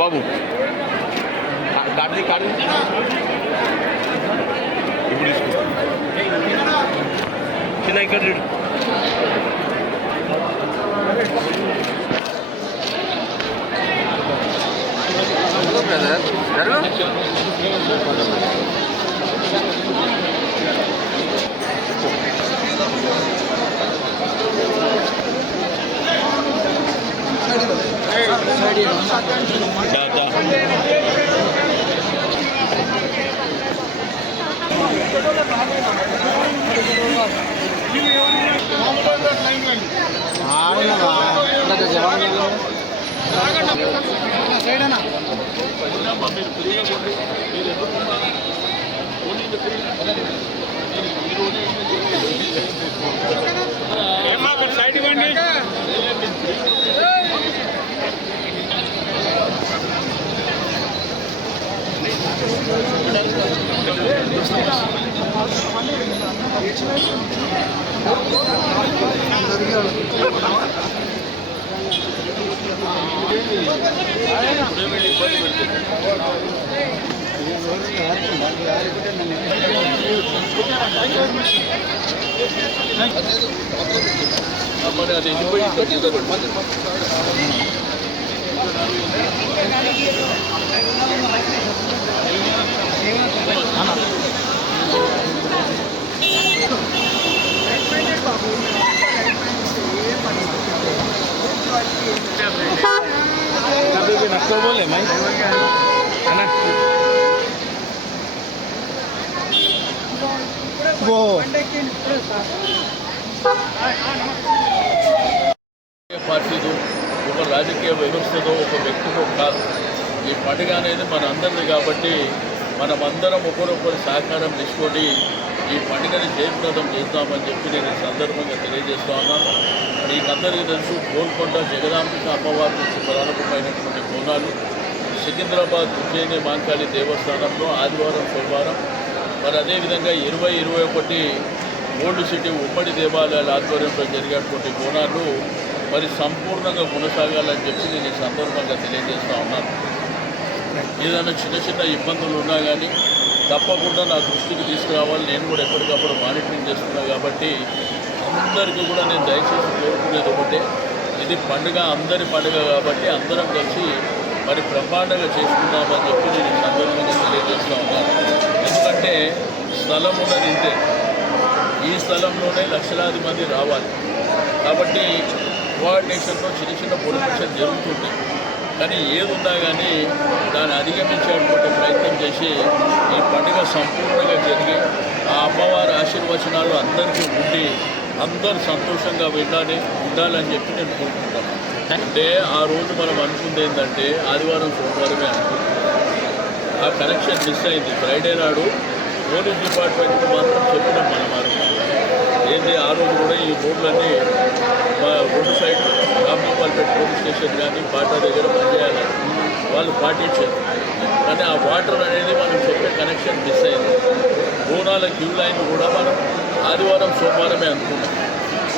బాబు ఇప్పుడు చిన్న ఇక్కడ సైడ్ ఇవ్వండి. नक्को बोले मैं है ना वो పార్టీలు ఒక రాజకీయ వ్యవస్థతో ఒక వ్యక్తితో కాదు. ఈ పండుగ అనేది మన అందరిది కాబట్టి మనమందరం ఒకరొకరు సహకారం తీసుకొని ఈ పండుగని జయప్రదం చేద్దామని చెప్పి నేను ఈ సందర్భంగా తెలియజేస్తా ఉన్నాను. మీకందరికీ తెలుసు, గోల్కొండ జగదాంబిక అమ్మవారి నుంచి ప్రారంభమైనటువంటి బోనాలు సికింద్రాబాద్ ఉజ్జయిని మాంకాళి దేవస్థానంలో ఆదివారం సోమవారం, మరి అదేవిధంగా 20-21 ఓల్డ్ సిటీ ఉమ్మడి దేవాలయాల ఆధ్వర్యంలో జరిగేటువంటి బోనాలు మరి సంపూర్ణంగా కొనసాగాలని చెప్పి నేను ఈ సందర్భంగా తెలియజేస్తూ ఉన్నాను. ఏదైనా చిన్న చిన్న ఇబ్బందులు ఉన్నా కానీ తప్పకుండా నా దృష్టికి తీసుకురావాలి. నేను కూడా ఎప్పటికప్పుడు మానిటరింగ్ చేస్తున్నాను కాబట్టి అందరికీ కూడా నేను దయచేసి కోరుకునేది ఒకటే, ఇది పండుగ అందరి పండుగ కాబట్టి అందరం కలిసి మరి బ్రహ్మాండంగా చేసుకుందామని చెప్పి నేను ఈ సందర్భంగా తెలియజేస్తూ ఉన్నాను. ఎందుకంటే స్థలం ఉన్నది ఇంతే, ఈ స్థలంలోనే లక్షలాది మంది రావాలి కాబట్టి కోఆర్డినేషన్లో చిన్న చిన్న పొలిటిషన్ జరుగుతుంటాయి. కానీ ఏదున్నా కానీ దాన్ని అధిగమించేటువంటి ప్రయత్నం చేసి ఈ పండుగ సంపూర్ణంగా జరిగి ఆ అమ్మవారి ఆశీర్వచనాలు అందరికీ ఉండి అందరూ సంతోషంగా ఉండాలని చెప్పి నేను కోరుకుంటాను. అంటే ఆ రోజు మనం అనుకుంది ఏంటంటే ఆదివారం సోమవారమే అనుకుంటాం. ఆ కనెక్షన్ మిస్ అయింది. ఫ్రైడే నాడు పోలీస్ డిపార్ట్మెంట్కి మాత్రం చెప్పినాం మనం ఏంటి ఆ రోజు కూడా ఈ బోర్డులన్నీ మా రోడ్డు సైడ్ రామగోపాల్పేట పోలీస్ స్టేషన్ కానీ పాటా దగ్గర పనిచేయాలని వాళ్ళు పాటించారు. కానీ ఆ వాటర్ అనేది మనం చెప్పే కనెక్షన్ మిస్ అయింది. బోనాల క్యూ లైన్ కూడా మనం ఆదివారం సోమవారమే అనుకున్నాం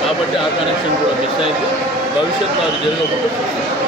కాబట్టి ఆ కనెక్షన్ కూడా మిస్ అయింది. భవిష్యత్తులో అది జరగకుండా చూస్తాం.